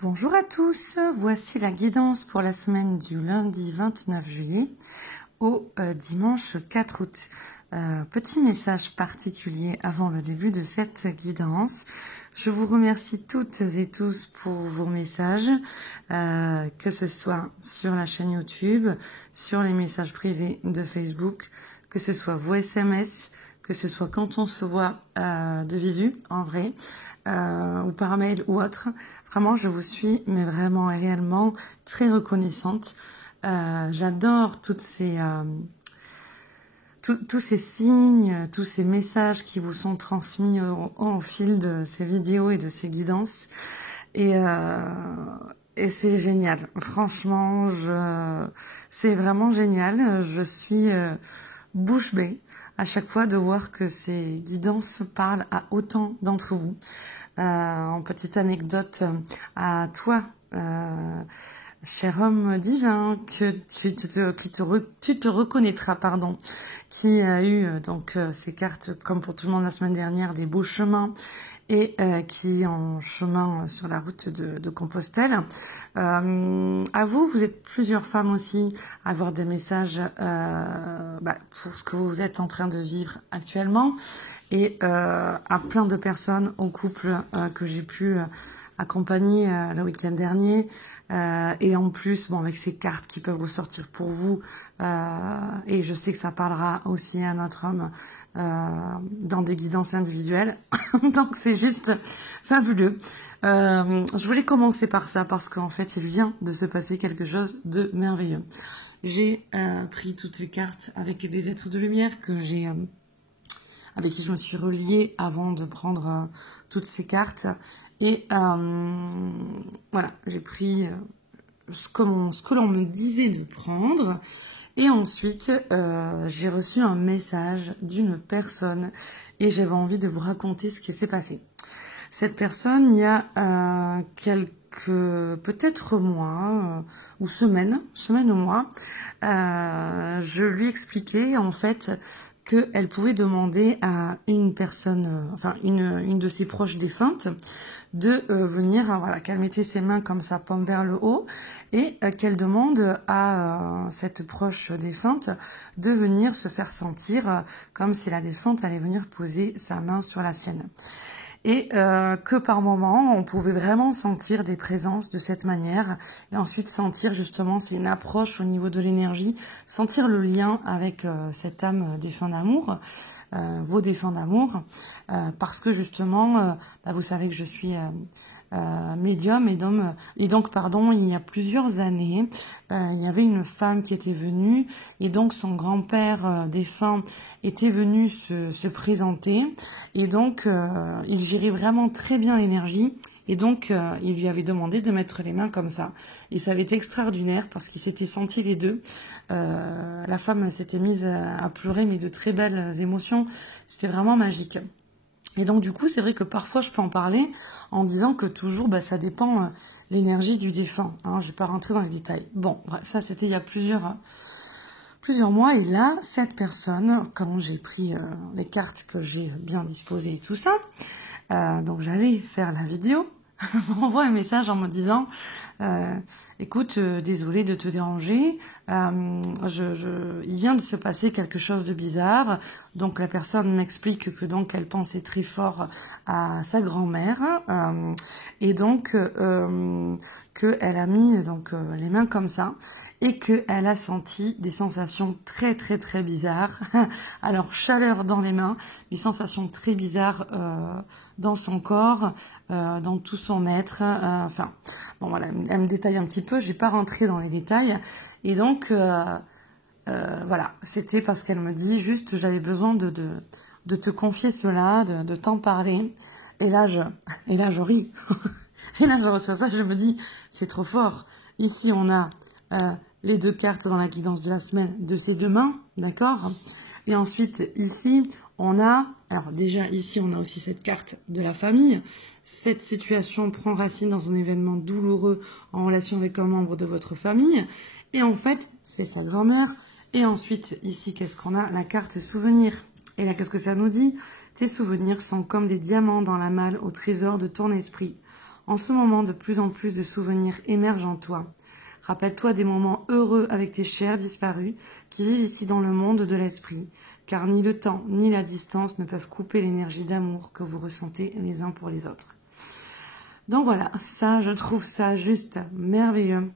Bonjour à tous, voici la guidance pour la semaine du lundi 29 juillet au dimanche 4 août. Petit message particulier avant le début de cette guidance. Je vous remercie toutes et tous pour vos messages, que ce soit sur la chaîne YouTube, sur les messages privés de Facebook, que ce soit vos SMS, que ce soit quand on se voit de visu, en vrai, ou par mail ou autre. Vraiment, je vous suis, mais vraiment et réellement très reconnaissante. J'adore toutes ces... tous ces signes, tous ces messages qui vous sont transmis au fil de ces vidéos et de ces guidances. Et c'est génial. Franchement, c'est vraiment génial. Je suis bouche bée à chaque fois de voir que ces guidances parlent à autant d'entre vous. En petite anecdote à toi, cher homme divin, que tu te reconnaîtras, pardon, qui a eu donc ces cartes, comme pour tout le monde la semaine dernière, des beaux chemins, et qui est en chemin sur la route de Compostelle. À vous, vous êtes plusieurs femmes aussi à avoir des messages pour ce que vous êtes en train de vivre actuellement, et à plein de personnes, au couple que j'ai pu accompagner le week-end dernier, et en plus, bon, avec ces cartes qui peuvent ressortir pour vous, et je sais que ça parlera aussi à notre homme dans des guidances individuelles, donc c'est juste fabuleux. Je voulais commencer par ça parce qu'en fait, il vient de se passer quelque chose de merveilleux. J'ai pris toutes les cartes avec des êtres de lumière que j'ai avec qui je me suis reliée avant de prendre toutes ces cartes. Et voilà, j'ai pris ce que l'on me disait de prendre. Et ensuite, j'ai reçu un message d'une personne et j'avais envie de vous raconter ce qui s'est passé. Cette personne, il y a peut-être mois ou semaine ou mois, je lui expliquais en fait qu'elle pouvait demander à une personne, une de ses proches défuntes, de venir, voilà, qu'elle mettait ses mains comme sa paume vers le haut et qu'elle demande à cette proche défunte de venir se faire sentir comme si la défunte allait venir poser sa main sur la sienne. Et que par moment, on pouvait vraiment sentir des présences de cette manière, et ensuite sentir justement, c'est une approche au niveau de l'énergie, sentir le lien avec cette âme défunt d'amour, vos défunts d'amour, parce que justement, vous savez que je suis médium, et donc pardon, il y a plusieurs années, il y avait une femme qui était venue, et donc son grand-père défunt était venu se présenter, et donc il gérait vraiment très bien l'énergie, et donc il lui avait demandé de mettre les mains comme ça, et ça avait été extraordinaire parce qu'ils s'étaient sentis les deux. La femme s'était mise à pleurer, mais de très belles émotions, c'était vraiment magique. Et donc du coup, c'est vrai que parfois je peux en parler en disant que toujours, ça dépend l'énergie du défunt. Hein, je vais pas rentrer dans les détails. Bon, bref, ça c'était il y a plusieurs mois. Et là, cette personne, quand j'ai pris les cartes que j'ai bien disposées et tout ça, donc j'allais faire la vidéo, m'envoie un message en me disant écoute, désolée de te déranger, il vient de se passer quelque chose de bizarre. Donc la personne m'explique que donc elle pensait très fort à sa grand-mère, et donc qu'elle a mis donc les mains comme ça, et qu'elle a senti des sensations très très très bizarres. Alors chaleur dans les mains, des sensations très bizarres dans son corps, dans tout son être. Bon voilà, elle me détaille un petit peu. Je vais pas rentrer dans les détails. Et donc voilà, c'était parce qu'elle me dit juste j'avais besoin de te confier cela, de t'en parler. Et là je ris. Et là je reçois ça, je me dis c'est trop fort. Ici on a les deux cartes dans la guidance de la semaine de ces deux mains, d'accord? Et ensuite ici on a, alors déjà ici on a aussi cette carte de la famille. Cette situation prend racine dans un événement douloureux en relation avec un membre de votre famille. Et en fait, c'est sa grand-mère. Et ensuite, ici, qu'est-ce qu'on a? La carte souvenir. Et là, qu'est-ce que ça nous dit? Tes souvenirs sont comme des diamants dans la malle au trésor de ton esprit. En ce moment, de plus en plus de souvenirs émergent en toi. Rappelle-toi des moments heureux avec tes chers disparus qui vivent ici dans le monde de l'esprit, car ni le temps ni la distance ne peuvent couper l'énergie d'amour que vous ressentez les uns pour les autres. Donc voilà, ça, je trouve ça juste merveilleux.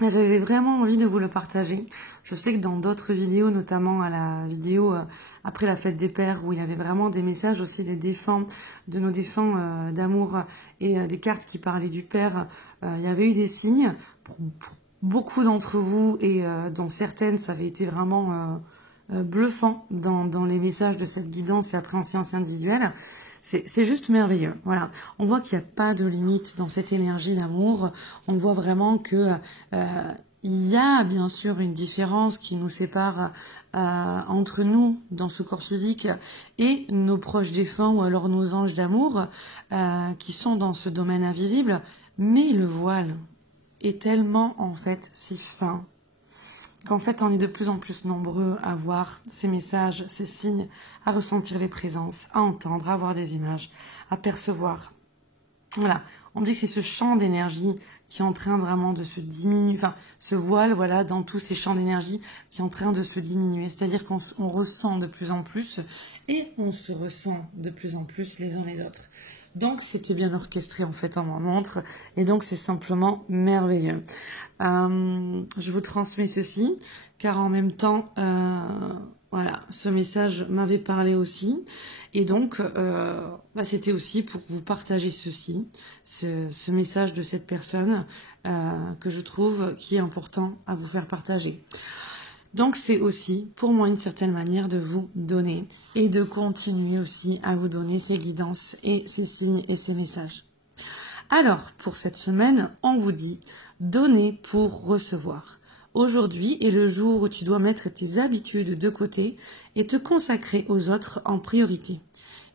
J'avais vraiment envie de vous le partager. Je sais que dans d'autres vidéos, notamment à la vidéo après la fête des pères, où il y avait vraiment des messages aussi des défunts, de nos défunts d'amour et des cartes qui parlaient du père, il y avait eu des signes pour beaucoup d'entre vous et dont certaines, ça avait été vraiment bluffant dans les messages de cette guidance et appréhension individuelle. C'est juste merveilleux. Voilà, on voit qu'il n'y a pas de limite dans cette énergie d'amour. On voit vraiment que il y a bien sûr une différence qui nous sépare entre nous dans ce corps physique et nos proches défunts ou alors nos anges d'amour qui sont dans ce domaine invisible. Mais le voile est tellement en fait si fin qu'en fait on est de plus en plus nombreux à voir ces messages, ces signes, à ressentir les présences, à entendre, à voir des images, à percevoir. Voilà, on me dit que c'est ce champ d'énergie qui est en train vraiment de se diminuer, enfin ce voile, voilà, dans tous ces champs d'énergie qui est en train de se diminuer, c'est-à-dire qu'on ressent de plus en plus et on se ressent de plus en plus les uns les autres. Donc c'était bien orchestré en fait en ma montre et donc c'est simplement merveilleux. Je vous transmets ceci car en même temps voilà, ce message m'avait parlé aussi et donc c'était aussi pour vous partager ceci, ce message de cette personne que je trouve qui est important à vous faire partager. Donc c'est aussi pour moi une certaine manière de vous donner et de continuer aussi à vous donner ces guidances et ces signes et ces messages. Alors pour cette semaine, on vous dit donner pour recevoir. Aujourd'hui est le jour où tu dois mettre tes habitudes de côté et te consacrer aux autres en priorité.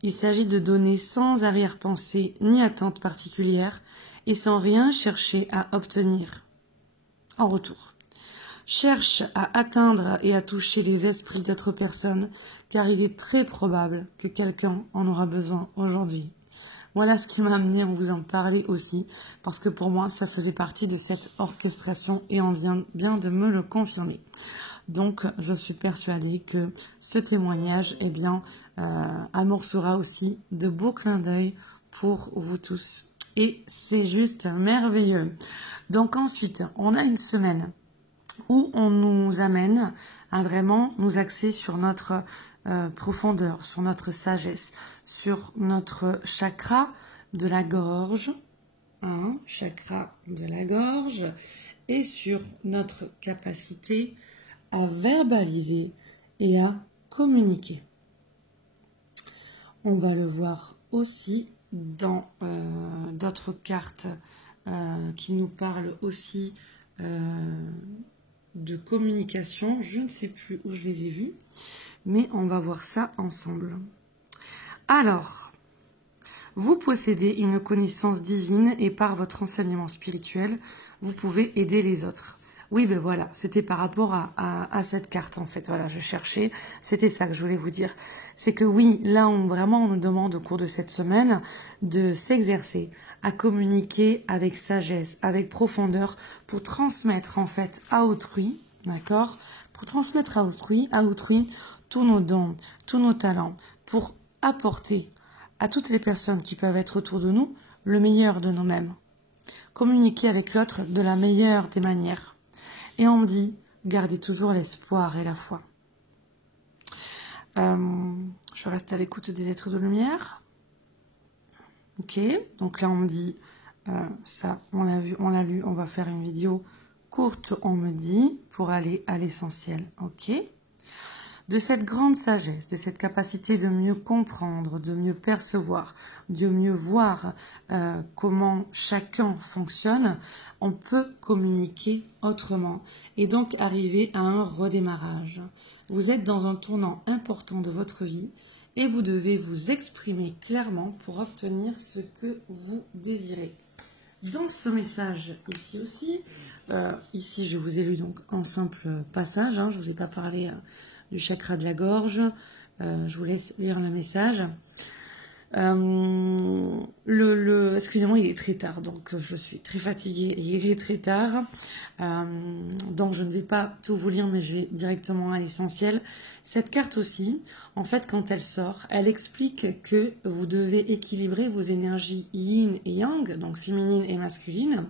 Il s'agit de donner sans arrière-pensée ni attente particulière et sans rien chercher à obtenir en retour. Cherche à atteindre et à toucher les esprits d'autres personnes, car il est très probable que quelqu'un en aura besoin aujourd'hui. Voilà ce qui m'a amené à vous en parler aussi, parce que pour moi, ça faisait partie de cette orchestration et on vient bien de me le confirmer. Donc, je suis persuadée que ce témoignage, amorcera aussi de beaux clins d'œil pour vous tous. Et c'est juste merveilleux. Donc ensuite, on a une semaine où on nous amène à vraiment nous axer sur notre profondeur, sur notre sagesse, sur notre chakra de la gorge, chakra de la gorge, et sur notre capacité à verbaliser et à communiquer. On va le voir aussi dans d'autres cartes qui nous parlent aussi de communication. Je ne sais plus où je les ai vues, mais on va voir ça ensemble. Alors, vous possédez une connaissance divine et par votre enseignement spirituel, vous pouvez aider les autres. Oui, ben voilà, c'était par rapport à cette carte en fait. Voilà, je cherchais, c'était ça que je voulais vous dire. C'est que oui, là, on nous demande au cours de cette semaine de s'exercer à communiquer avec sagesse, avec profondeur, pour transmettre en fait à autrui, d'accord, pour transmettre à autrui tous nos dons, tous nos talents, pour apporter à toutes les personnes qui peuvent être autour de nous le meilleur de nous-mêmes. Communiquer avec l'autre de la meilleure des manières. Et on me dit, gardez toujours l'espoir et la foi. Je reste à l'écoute des êtres de lumière. Ok, donc là on me dit, ça on l'a vu, on l'a lu, on va faire une vidéo courte, on me dit, pour aller à l'essentiel. Ok. De cette grande sagesse, de cette capacité de mieux comprendre, de mieux percevoir, de mieux voir comment chacun fonctionne, on peut communiquer autrement et donc arriver à un redémarrage. Vous êtes dans un tournant important de votre vie et vous devez vous exprimer clairement pour obtenir ce que vous désirez. Dans ce message ici aussi, ici je vous ai lu donc en simple passage, je ne vous ai pas parlé du chakra de la gorge, je vous laisse lire le message. Excusez-moi, il est très tard, donc je suis très fatiguée et il est très tard. Donc je ne vais pas tout vous lire, mais je vais directement à l'essentiel. Cette carte aussi, en fait, quand elle sort, elle explique que vous devez équilibrer vos énergies yin et yang, donc féminine et masculine,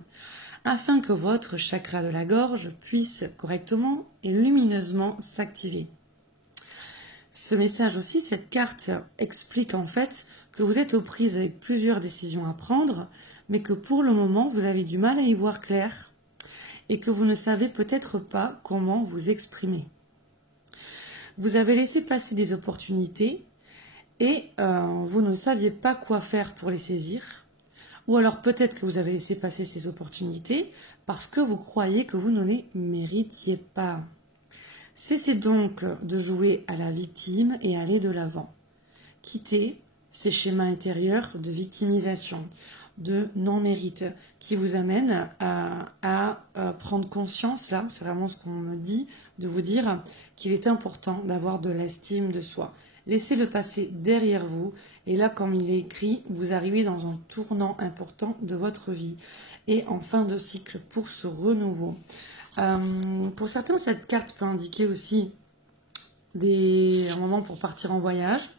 afin que votre chakra de la gorge puisse correctement et lumineusement s'activer. Ce message aussi, cette carte explique en fait que vous êtes aux prises avec plusieurs décisions à prendre, mais que pour le moment, vous avez du mal à y voir clair et que vous ne savez peut-être pas comment vous exprimer. Vous avez laissé passer des opportunités et vous ne saviez pas quoi faire pour les saisir. Ou alors peut-être que vous avez laissé passer ces opportunités parce que vous croyez que vous ne les méritiez pas. Cessez donc de jouer à la victime et allez de l'avant. Quittez ces schémas intérieurs de victimisation, de non-mérite qui vous amènent à prendre conscience, là, c'est vraiment ce qu'on me dit, de vous dire qu'il est important d'avoir de l'estime de soi. Laissez-le passer derrière vous et là, comme il est écrit, vous arrivez dans un tournant important de votre vie et en fin de cycle pour ce renouveau. Pour certains, cette carte peut indiquer aussi un moment pour partir en voyage.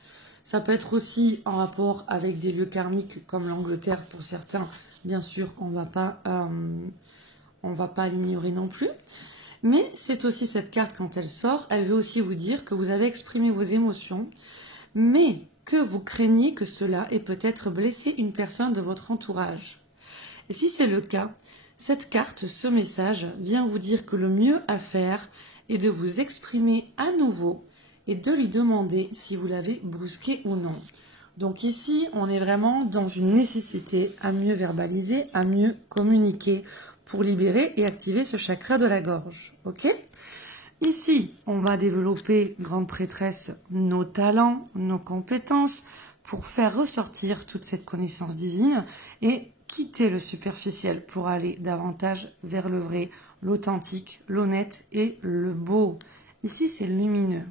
Ça peut être aussi en rapport avec des lieux karmiques comme l'Angleterre pour certains. Bien sûr, on va pas l'ignorer non plus. Mais c'est aussi cette carte, quand elle sort, elle veut aussi vous dire que vous avez exprimé vos émotions, mais que vous craignez que cela ait peut-être blessé une personne de votre entourage. Et si c'est le cas, cette carte, ce message, vient vous dire que le mieux à faire est de vous exprimer à nouveau et de lui demander si vous l'avez brusqué ou non. Donc ici, on est vraiment dans une nécessité à mieux verbaliser, à mieux communiquer pour libérer et activer ce chakra de la gorge. Ok ? Ici, on va développer, grande prêtresse, nos talents, nos compétences pour faire ressortir toute cette connaissance divine et quitter le superficiel pour aller davantage vers le vrai, l'authentique, l'honnête et le beau. Ici, c'est lumineux.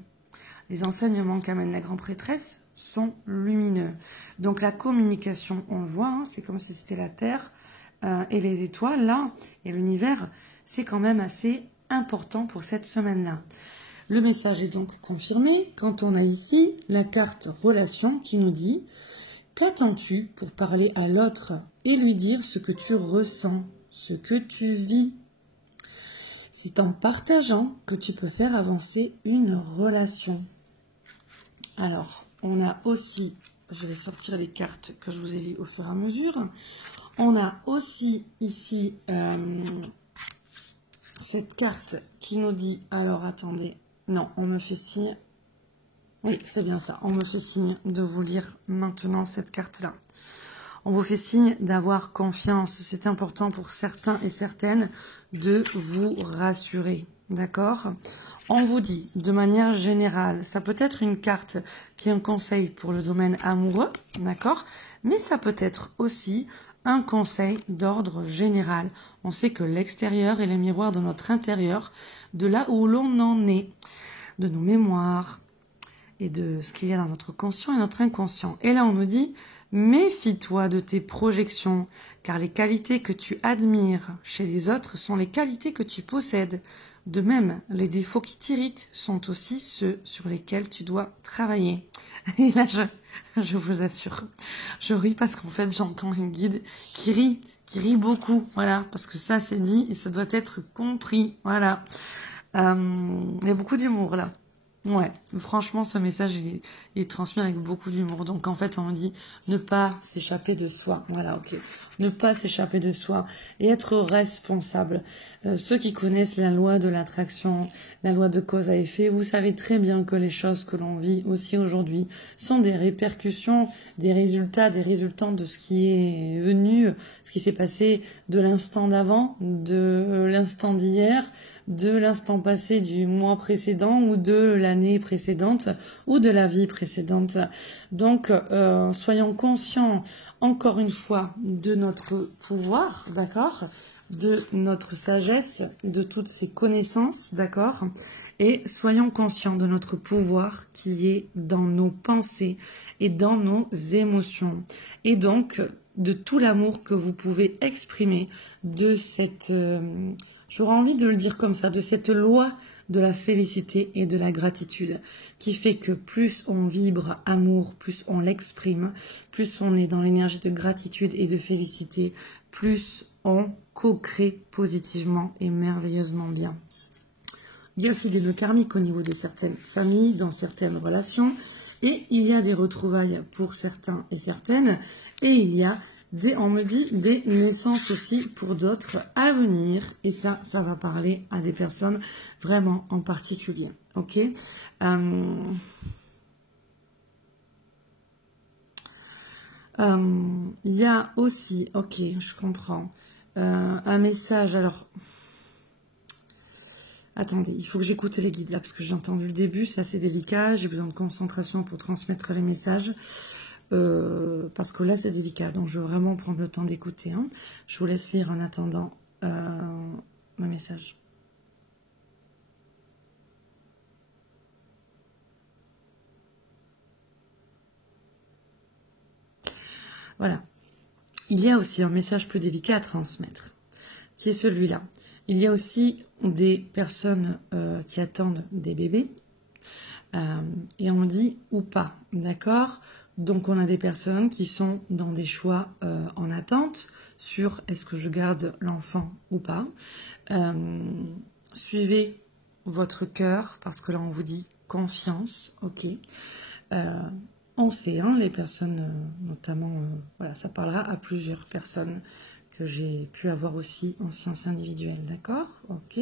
Les enseignements qu'amène la grande prêtresse sont lumineux. Donc la communication, on le voit, hein, c'est comme si c'était la Terre et les étoiles, là, et l'univers, c'est quand même assez important pour cette semaine-là. Le message est donc confirmé quand on a ici la carte relation qui nous dit « Qu'attends-tu pour parler à l'autre et lui dire ce que tu ressens, ce que tu vis ?» C'est en partageant que tu peux faire avancer une relation. Alors, on a aussi, je vais sortir les cartes que je vous ai lues au fur et à mesure. On a aussi ici cette carte qui nous dit, alors attendez, non, on me fait signe, oui, c'est bien ça, on me fait signe de vous lire maintenant cette carte-là. On vous fait signe d'avoir confiance. C'est important pour certains et certaines de vous rassurer. D'accord ? On vous dit, de manière générale, ça peut être une carte qui est un conseil pour le domaine amoureux, d'accord ? Mais ça peut être aussi un conseil d'ordre général. On sait que l'extérieur est le miroir de notre intérieur, de là où l'on en est, de nos mémoires et de ce qu'il y a dans notre conscient et notre inconscient. Et là, on nous dit... Méfie-toi de tes projections, car les qualités que tu admires chez les autres sont les qualités que tu possèdes. De même, les défauts qui t'irritent sont aussi ceux sur lesquels tu dois travailler. Et là, je vous assure, je ris parce qu'en fait, j'entends une guide qui rit beaucoup, voilà, parce que ça, c'est dit et ça doit être compris, voilà. Il y a beaucoup d'humour, là. Ouais, franchement, ce message, il est transmis avec beaucoup d'humour. Donc, en fait, on dit ne pas s'échapper de soi. Voilà, ok. Ne pas s'échapper de soi et être responsable. Ceux qui connaissent la loi de l'attraction, la loi de cause à effet, vous savez très bien que les choses que l'on vit aussi aujourd'hui sont des répercussions, des résultats, des résultants de ce qui est venu, ce qui s'est passé de l'instant d'avant, de l'instant d'hier, de l'instant passé du mois précédent ou de l'année précédente ou de la vie précédente. Donc, soyons conscients, encore une fois, de notre pouvoir, d'accord ? de notre sagesse, de toutes ces connaissances, d'accord? Et soyons conscients de notre pouvoir qui est dans nos pensées et dans nos émotions. Et donc, de tout l'amour que vous pouvez exprimer de cette, j'aurais envie de le dire comme ça, de cette loi de la félicité et de la gratitude, qui fait que plus on vibre amour, plus on l'exprime, plus on est dans l'énergie de gratitude et de félicité, plus on co-crée positivement et merveilleusement bien. Il y a aussi des nœuds karmiques au niveau de certaines familles, dans certaines relations, et il y a des retrouvailles pour certains et certaines, et il y a on me dit des naissances aussi pour d'autres à venir, et ça va parler à des personnes vraiment en particulier, ok? Il y a aussi, ok, je comprends, un message, alors, attendez, il faut que j'écoute les guides là, parce que j'ai entendu le début, c'est assez délicat, j'ai besoin de concentration pour transmettre les messages. Parce que là c'est délicat, donc je veux vraiment prendre le temps d'écouter. Hein. Je vous laisse lire en attendant mon message. Voilà. Il y a aussi un message plus délicat à transmettre, qui est celui-là. Il y a aussi des personnes qui attendent des bébés, et on dit ou pas, d'accord ? Donc, on a des personnes qui sont dans des choix en attente sur est-ce que je garde l'enfant ou pas. Suivez votre cœur parce que là, on vous dit confiance, ok. On sait, hein, les personnes, notamment, voilà, ça parlera à plusieurs personnes que j'ai pu avoir aussi en sciences individuelles, d'accord, ok.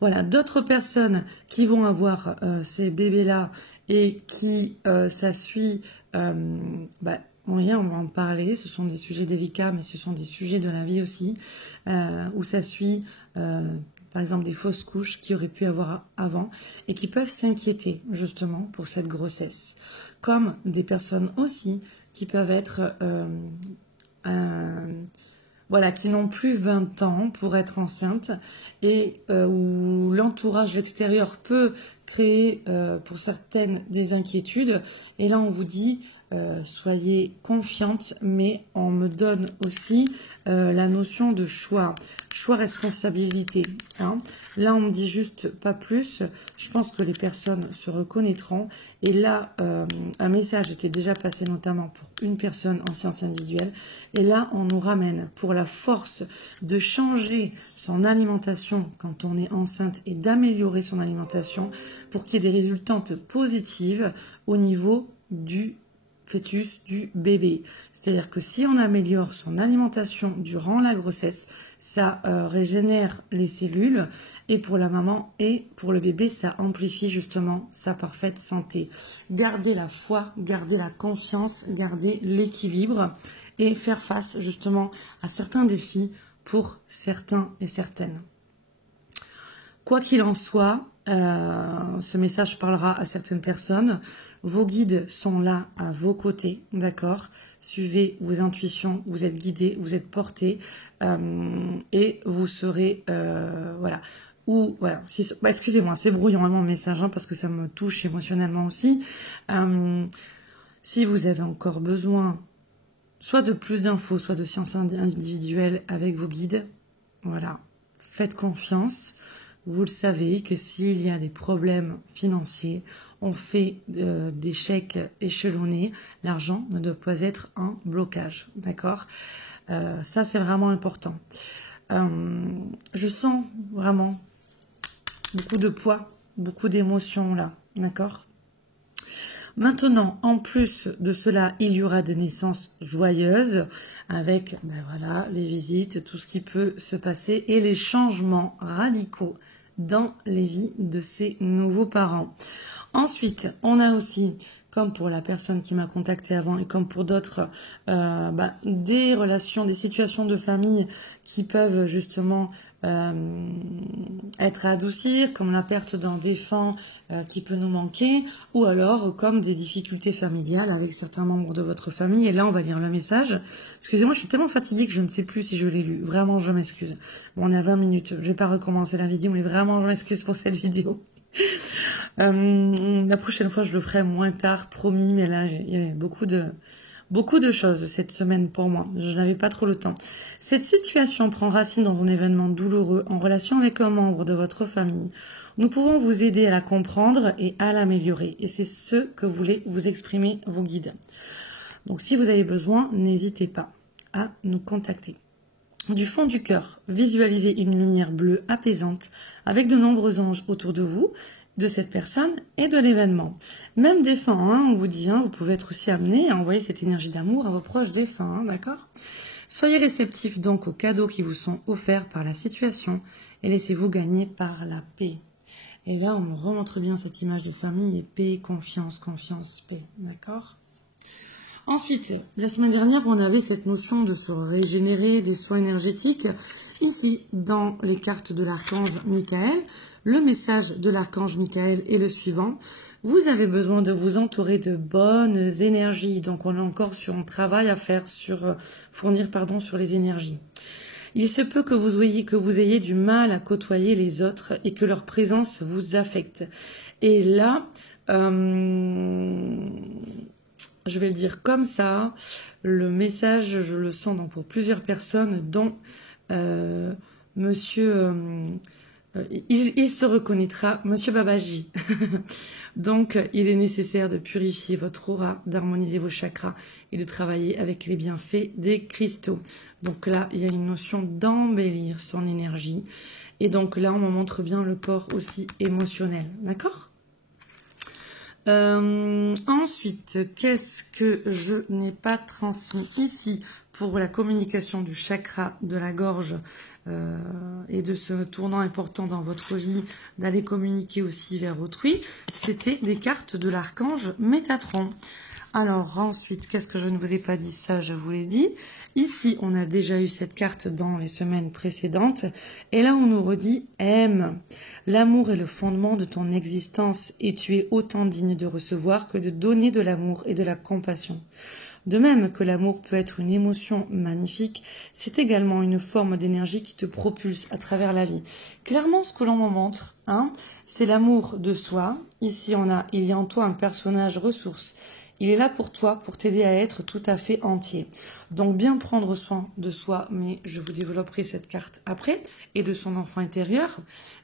Voilà, d'autres personnes qui vont avoir ces bébés-là et qui, ça suit, on va en parler, ce sont des sujets délicats, mais ce sont des sujets de la vie aussi, où ça suit, par exemple, des fausses couches qui auraient pu avoir avant et qui peuvent s'inquiéter justement pour cette grossesse. Comme des personnes aussi qui peuvent être... voilà, qui n'ont plus 20 ans pour être enceintes et où l'entourage extérieur peut créer pour certaines des inquiétudes. Et là, on vous dit, soyez confiante, mais on me donne aussi la notion de choix responsabilité. Hein. Là, on me dit juste pas plus. Je pense que les personnes se reconnaîtront. Et là, un message était déjà passé notamment pour une personne en sciences individuelles. Et là, on nous ramène pour la force de changer son alimentation quand on est enceinte et d'améliorer son alimentation pour qu'il y ait des résultantes positives au niveau du fœtus, du bébé. C'est-à-dire que si on améliore son alimentation durant la grossesse, ça régénère les cellules et pour la maman et pour le bébé, ça amplifie justement sa parfaite santé. Gardez la foi, gardez la confiance, gardez l'équilibre et faire face justement à certains défis pour certains et certaines. Quoi qu'il en soit, ce message parlera à certaines personnes. Vos guides sont là à vos côtés, d'accord? Suivez vos intuitions, vous êtes guidés, vous êtes portés et vous serez, voilà. Ou voilà, excusez-moi, c'est brouillon vraiment le message hein, parce que ça me touche émotionnellement aussi. Si vous avez encore besoin, soit de plus d'infos, soit de sciences individuelles avec vos guides, voilà, faites confiance. Vous le savez que s'il y a des problèmes financiers, on fait des chèques échelonnés, l'argent ne doit pas être un blocage, d'accord? Ça, c'est vraiment important. Je sens vraiment beaucoup de poids, beaucoup d'émotions là, d'accord? Maintenant, en plus de cela, il y aura des naissances joyeuses avec voilà, les visites, tout ce qui peut se passer et les changements radicaux dans les vies de ces nouveaux parents. Ensuite, on a aussi, comme pour la personne qui m'a contacté avant et comme pour d'autres, des relations, des situations de famille qui peuvent justement être à adoucir, comme la perte d'un défunt qui peut nous manquer, ou alors comme des difficultés familiales avec certains membres de votre famille. Et là, on va lire le message. Excusez-moi, je suis tellement fatiguée que je ne sais plus si je l'ai lu. Vraiment, je m'excuse. Bon, on est à 20 minutes. Je vais pas recommencer la vidéo, mais vraiment, je m'excuse pour cette vidéo. La prochaine fois, je le ferai moins tard, promis, mais là, il y avait beaucoup de choses cette semaine pour moi. Je n'avais pas trop le temps. Cette situation prend racine dans un événement douloureux en relation avec un membre de votre famille. Nous pouvons vous aider à la comprendre et à l'améliorer. Et c'est ce que voulaient vous exprimer vos guides. Donc, si vous avez besoin, n'hésitez pas à nous contacter. Du fond du cœur, visualisez une lumière bleue apaisante avec de nombreux anges autour de vous, de cette personne et de l'événement. Même défunt, on vous dit, vous pouvez être aussi amené à envoyer cette énergie d'amour à vos proches défunts, d'accord? Soyez réceptifs donc aux cadeaux qui vous sont offerts par la situation et laissez-vous gagner par la paix. Et là, on me remontre bien cette image de famille et paix, confiance, paix, d'accord? Ensuite, la semaine dernière, on avait cette notion de se régénérer, des soins énergétiques. Ici, dans les cartes de l'archange Michael, le message de l'archange Michael est le suivant. Vous avez besoin de vous entourer de bonnes énergies. Donc, on est encore sur un travail à faire sur sur les énergies. Il se peut que vous ayez du mal à côtoyer les autres et que leur présence vous affecte. Et là, je vais le dire comme ça, le message, je le sens pour plusieurs personnes, dont monsieur, il se reconnaîtra, monsieur Babaji. Donc, il est nécessaire de purifier votre aura, d'harmoniser vos chakras et de travailler avec les bienfaits des cristaux. Donc là, il y a une notion d'embellir son énergie. Et donc là, on me montre bien le corps aussi émotionnel. D'accord ? Ensuite, qu'est-ce que je n'ai pas transmis ici pour la communication du chakra de la gorge et de ce tournant important dans votre vie, d'aller communiquer aussi vers autrui? C'était des cartes de l'archange Métatron. Alors ensuite, qu'est-ce que je ne vous ai pas dit? Ça, je vous l'ai dit. Ici, on a déjà eu cette carte dans les semaines précédentes. Et là, on nous redit « Aime. L'amour est le fondement de ton existence et tu es autant digne de recevoir que de donner de l'amour et de la compassion. » De même que l'amour peut être une émotion magnifique, c'est également une forme d'énergie qui te propulse à travers la vie. Clairement, ce que l'on me montre, c'est l'amour de soi. Ici, il y a en toi un personnage ressource. Il est là pour toi, pour t'aider à être tout à fait entier. Donc, bien prendre soin de soi, mais je vous développerai cette carte après, et de son enfant intérieur,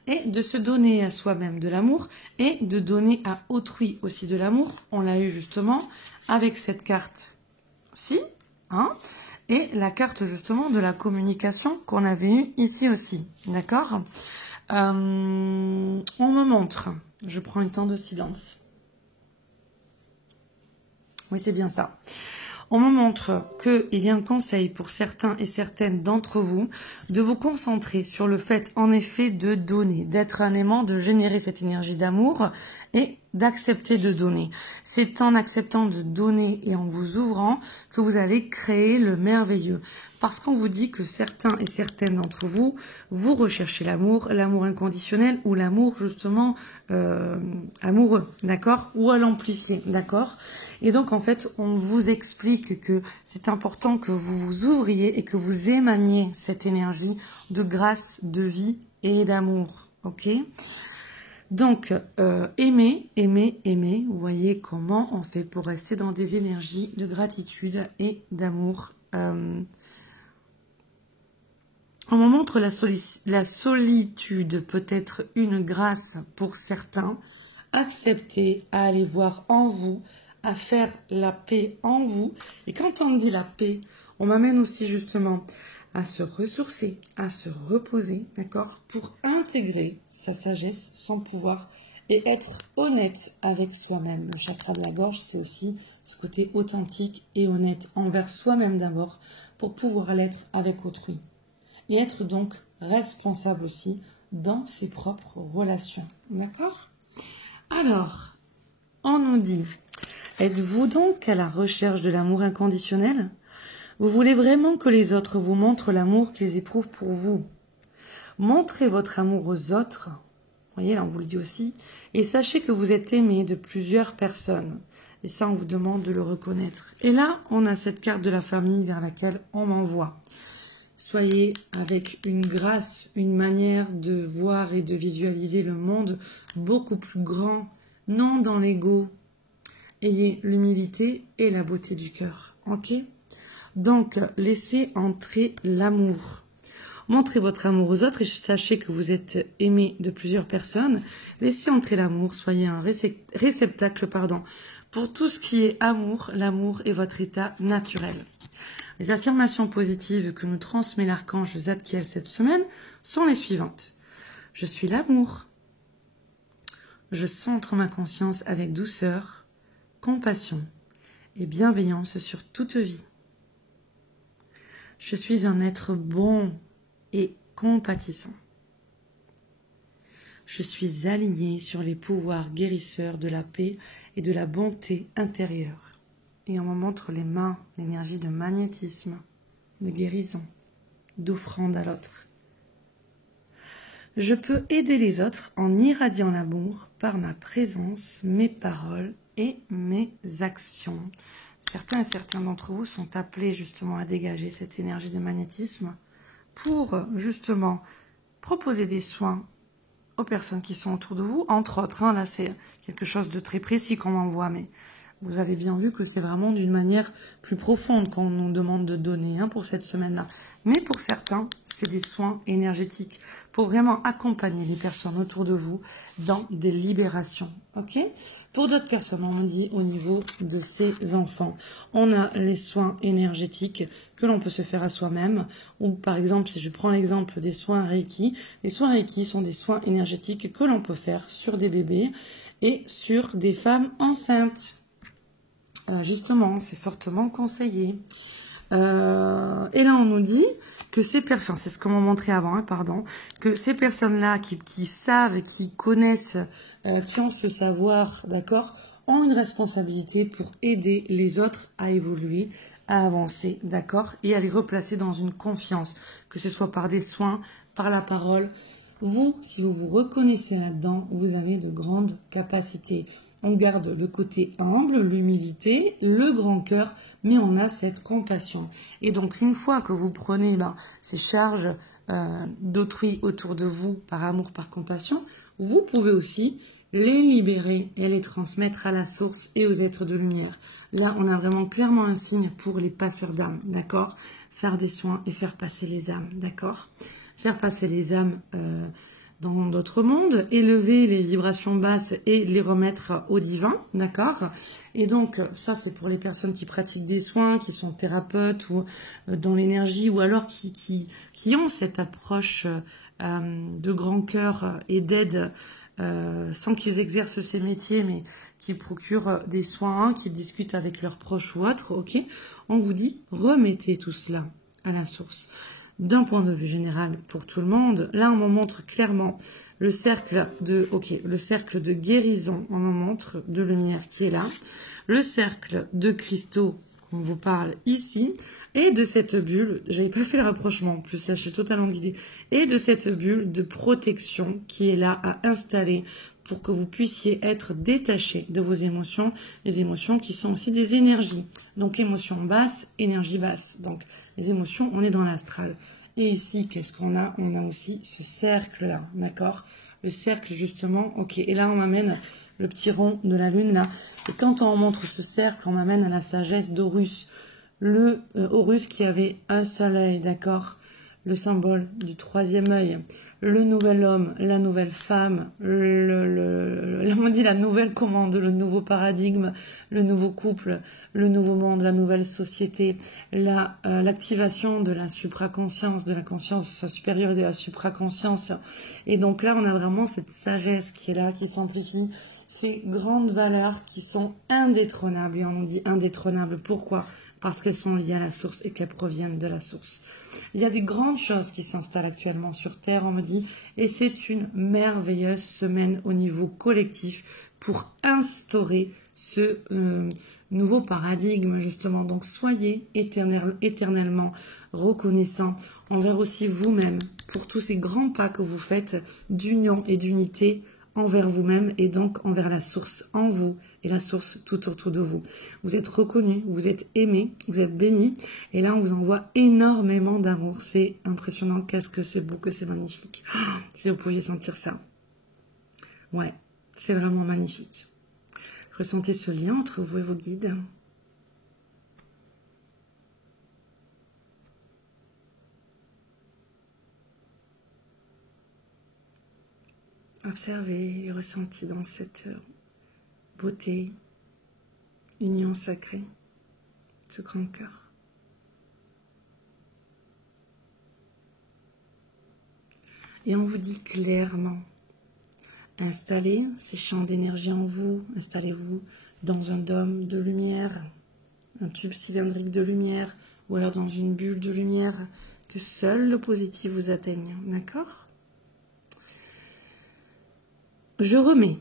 et de se donner à soi-même de l'amour, et de donner à autrui aussi de l'amour. On l'a eu justement avec cette carte-ci, et la carte justement de la communication qu'on avait eue ici aussi, d'accord? On me montre, je prends un temps de silence. Oui, c'est bien ça. On me montre qu'il y a un conseil pour certains et certaines d'entre vous de vous concentrer sur le fait, en effet, de donner, d'être un aimant, de générer cette énergie d'amour et d'accepter de donner. C'est en acceptant de donner et en vous ouvrant que vous allez créer le merveilleux. Parce qu'on vous dit que certains et certaines d'entre vous, vous recherchez l'amour, l'amour inconditionnel ou l'amour justement amoureux, d'accord? Ou à l'amplifier, d'accord? Et donc en fait, on vous explique que c'est important que vous vous ouvriez et que vous émaniez cette énergie de grâce, de vie et d'amour, ok? Donc, aimer, vous voyez comment on fait pour rester dans des énergies de gratitude et d'amour. On me montre la solitude peut être une grâce pour certains. Acceptez à aller voir en vous, à faire la paix en vous. Et quand on dit la paix, on m'amène aussi justement à se ressourcer, à se reposer, d'accord, pour intégrer sa sagesse, son pouvoir et être honnête avec soi-même. Le chakra de la gorge, c'est aussi ce côté authentique et honnête envers soi-même d'abord pour pouvoir l'être avec autrui. Et être donc responsable aussi dans ses propres relations. D'accord? Alors, on nous dit, Êtes-vous donc à la recherche de l'amour inconditionnel? Vous voulez vraiment que les autres vous montrent l'amour qu'ils éprouvent pour vous. Montrez votre amour aux autres. Vous voyez, là on vous le dit aussi. Et sachez que vous êtes aimé de plusieurs personnes. Et ça, on vous demande de le reconnaître. Et là, on a cette carte de la famille vers laquelle on m'envoie. Soyez avec une grâce, une manière de voir et de visualiser le monde beaucoup plus grand, non dans l'ego. Ayez l'humilité et la beauté du cœur. Ok? Donc, laissez entrer l'amour. Montrez votre amour aux autres et sachez que vous êtes aimé de plusieurs personnes. Laissez entrer l'amour, soyez un réceptacle pour tout ce qui est amour. L'amour est votre état naturel. Les affirmations positives que nous transmet l'archange Zadkiel cette semaine sont les suivantes. Je suis l'amour. Je centre ma conscience avec douceur, compassion et bienveillance sur toute vie. Je suis un être bon et compatissant. Je suis aligné sur les pouvoirs guérisseurs de la paix et de la bonté intérieure. Et on me montre les mains, l'énergie de magnétisme, de guérison, d'offrande à l'autre. Je peux aider les autres en irradiant l'amour par ma présence, mes paroles et mes actions. Certains et certaines d'entre vous sont appelés justement à dégager cette énergie de magnétisme pour justement proposer des soins aux personnes qui sont autour de vous, entre autres. Là, c'est quelque chose de très précis qu'on m'envoie, mais vous avez bien vu que c'est vraiment d'une manière plus profonde qu'on nous demande de donner pour cette semaine-là. Mais pour certains, c'est des soins énergétiques pour vraiment accompagner les personnes autour de vous dans des libérations. Ok ? Pour d'autres personnes, on me dit au niveau de ses enfants, on a les soins énergétiques que l'on peut se faire à soi-même. Ou par exemple, si je prends l'exemple des soins Reiki, les soins Reiki sont des soins énergétiques que l'on peut faire sur des bébés et sur des femmes enceintes. Justement, c'est fortement conseillé. Et là, on nous dit que ces personnes, c'est ce qu'on m'a montré avant, que ces personnes-là qui savent, qui connaissent, qui ont ce savoir, d'accord, ont une responsabilité pour aider les autres à évoluer, à avancer, d'accord, et à les replacer dans une confiance, que ce soit par des soins, par la parole. Vous, si vous vous reconnaissez là-dedans, vous avez de grandes capacités. On garde le côté humble, l'humilité, le grand cœur, mais on a cette compassion. Et donc, une fois que vous prenez ces charges d'autrui autour de vous, par amour, par compassion, vous pouvez aussi les libérer et les transmettre à la source et aux êtres de lumière. Là, on a vraiment clairement un signe pour les passeurs d'âmes, d'accord? Faire des soins et faire passer les âmes, d'accord? Faire passer les âmes dans d'autres mondes, élever les vibrations basses et les remettre au divin, d'accord? Et donc, ça, c'est pour les personnes qui pratiquent des soins, qui sont thérapeutes ou dans l'énergie, ou alors qui ont cette approche de grand cœur et d'aide sans qu'ils exercent ces métiers, mais qui procurent des soins, qui discutent avec leurs proches ou autres, ok? On vous dit, remettez tout cela à la source. D'un point de vue général pour tout le monde, là on me montre clairement le cercle de guérison, on me montre de lumière qui est là, le cercle de cristaux qu'on vous parle ici, et de cette bulle, j'avais pas fait le rapprochement en plus, là je suis totalement guidée, et de cette bulle de protection qui est là à installer pour que vous puissiez être détaché de vos émotions, les émotions qui sont aussi des énergies. Donc émotion basse, énergie basse. Donc les émotions, on est dans l'astral. Et ici, qu'est-ce qu'on a? On a aussi ce cercle-là, d'accord? Le cercle justement, ok. Et là, on m'amène le petit rond de la lune, là. Et quand on montre ce cercle, on m'amène à la sagesse d'Horus. Le Horus qui avait un seul œil, d'accord? Le symbole du troisième œil. Le nouvel homme, la nouvelle femme, on dit la nouvelle commande, le nouveau paradigme, le nouveau couple, le nouveau monde, la nouvelle société, l'activation de la supraconscience, de la conscience supérieure et de la supraconscience. Et donc là, on a vraiment cette sagesse qui est là, qui s'amplifie, ces grandes valeurs qui sont indétrônables. Et on nous dit indétrônables. Pourquoi? Parce qu'elles sont liées à la source et qu'elles proviennent de la source. Il y a des grandes choses qui s'installent actuellement sur Terre, on me dit, et c'est une merveilleuse semaine au niveau collectif pour instaurer ce nouveau paradigme, justement. Donc, soyez éternellement reconnaissant envers aussi vous-même pour tous ces grands pas que vous faites d'union et d'unité envers vous-même et donc envers la source en vous et la source tout autour de vous. Vous êtes reconnu, vous êtes aimé, vous êtes béni et là on vous envoie énormément d'amour. C'est impressionnant, qu'est-ce que c'est beau, que c'est magnifique. Si vous pouviez sentir ça. Ouais, c'est vraiment magnifique. Ressentez ce lien entre vous et vos guides. Observez les ressentis dans cette beauté, union sacrée, ce grand cœur. Et on vous dit clairement, installez ces champs d'énergie en vous, installez-vous dans un dôme de lumière, un tube cylindrique de lumière, ou alors dans une bulle de lumière, que seul le positif vous atteigne, d'accord ? Je remets,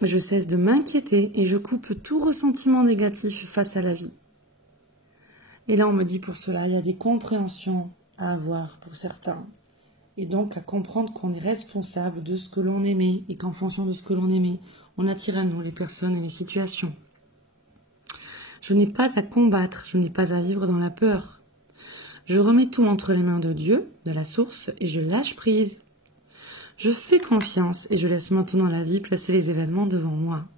je cesse de m'inquiéter et je coupe tout ressentiment négatif face à la vie. Et là, on me dit pour cela, il y a des compréhensions à avoir pour certains. Et donc, à comprendre qu'on est responsable de ce que l'on aimait et qu'en fonction de ce que l'on aimait, on attire à nous les personnes et les situations. Je n'ai pas à combattre, je n'ai pas à vivre dans la peur. Je remets tout entre les mains de Dieu, de la source, et je lâche prise. Je fais confiance et je laisse maintenant la vie placer les événements devant moi.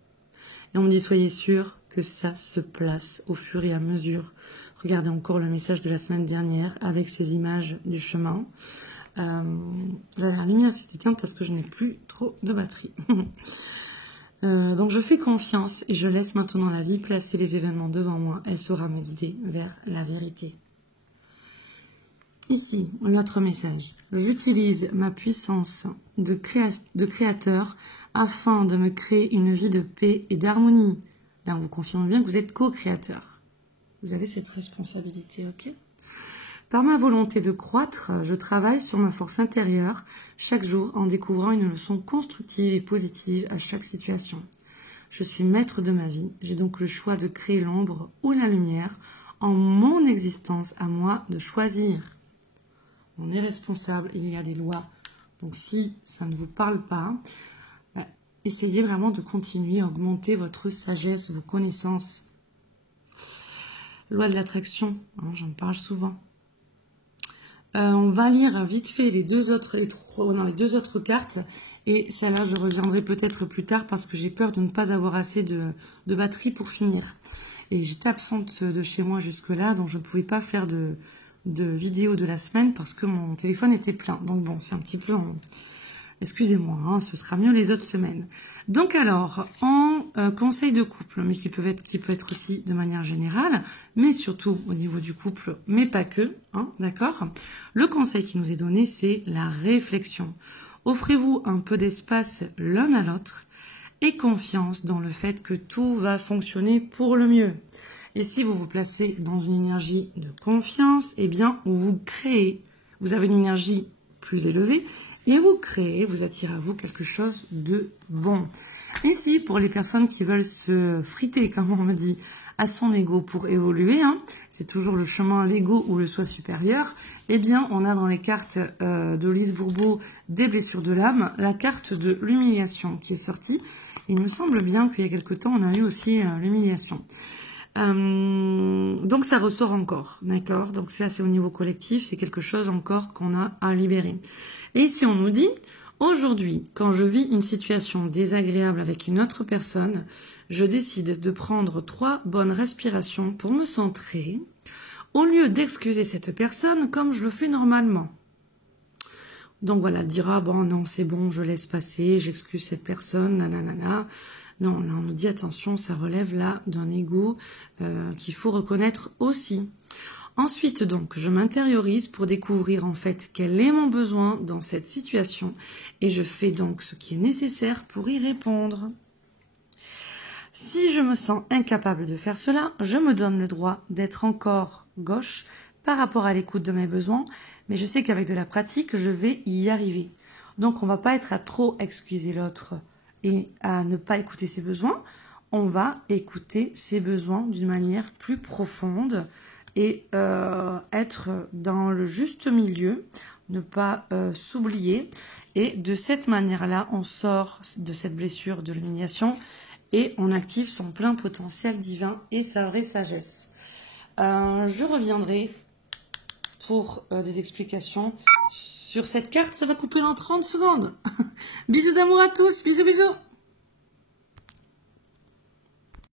Et on me dit, soyez sûr que ça se place au fur et à mesure. Regardez encore le message de la semaine dernière avec ces images du chemin. La lumière s'est éteinte parce que je n'ai plus trop de batterie. Donc je fais confiance et je laisse maintenant la vie placer les événements devant moi. Elle saura me guider vers la vérité. Ici, notre message. J'utilise ma puissance de créateur afin de me créer une vie de paix et d'harmonie. Là, on vous confirme bien que vous êtes co-créateur. Vous avez cette responsabilité, ok ? Par ma volonté de croître, je travaille sur ma force intérieure chaque jour en découvrant une leçon constructive et positive à chaque situation. Je suis maître de ma vie, j'ai donc le choix de créer l'ombre ou la lumière en mon existence, à moi de choisir. On est responsable, il y a des lois. Donc si ça ne vous parle pas, essayez vraiment de continuer à augmenter votre sagesse, vos connaissances. Loi de l'attraction, hein, j'en parle souvent. On va lire vite fait les deux autres cartes. Et celle-là, je reviendrai peut-être plus tard parce que j'ai peur de ne pas avoir assez de batterie pour finir. Et j'étais absente de chez moi jusque-là, donc je ne pouvais pas faire de vidéo de la semaine parce que mon téléphone était plein. Donc bon, c'est un petit peu... Excusez-moi, hein, ce sera mieux les autres semaines. Donc alors, en conseil de couple, mais qui peut être aussi de manière générale, mais surtout au niveau du couple, mais pas que, hein, d'accord ? Le conseil qui nous est donné, c'est la réflexion. Offrez-vous un peu d'espace l'un à l'autre et confiance dans le fait que tout va fonctionner pour le mieux. Et si vous vous placez dans une énergie de confiance, eh bien, vous créez, vous avez une énergie plus élevée, et vous créez, vous attirez à vous quelque chose de bon. Ici, pour les personnes qui veulent se friter, comme on me dit, à son ego pour évoluer, hein, c'est toujours le chemin l'ego ou le soi supérieur, eh bien, on a dans les cartes de Lise Bourbeau des blessures de l'âme, la carte de l'humiliation qui est sortie. Il me semble bien qu'il y a quelque temps, on a eu aussi l'humiliation. Donc ça ressort encore, d'accord? Donc ça c'est au niveau collectif, c'est quelque chose encore qu'on a à libérer. Et ici on nous dit, aujourd'hui, quand je vis une situation désagréable avec une autre personne, je décide de prendre 3 bonnes respirations pour me centrer, au lieu d'excuser cette personne comme je le fais normalement. Donc voilà, elle dira, bon non c'est bon, je laisse passer, j'excuse cette personne, nanana. Non, là on nous dit attention, ça relève là d'un ego qu'il faut reconnaître aussi. Ensuite donc, je m'intériorise pour découvrir en fait quel est mon besoin dans cette situation et je fais donc ce qui est nécessaire pour y répondre. Si je me sens incapable de faire cela, je me donne le droit d'être encore gauche par rapport à l'écoute de mes besoins, mais je sais qu'avec de la pratique, je vais y arriver. Donc on ne va pas être à trop excuser l'autre et à ne pas écouter ses besoins, on va écouter ses besoins d'une manière plus profonde et être dans le juste milieu, ne pas s'oublier. Et de cette manière-là, on sort de cette blessure de l'humiliation et on active son plein potentiel divin et sa vraie sagesse. Je reviendrai pour des explications sur cette carte. Ça va couper dans 30 secondes. Bisous d'amour à tous. Bisous, bisous.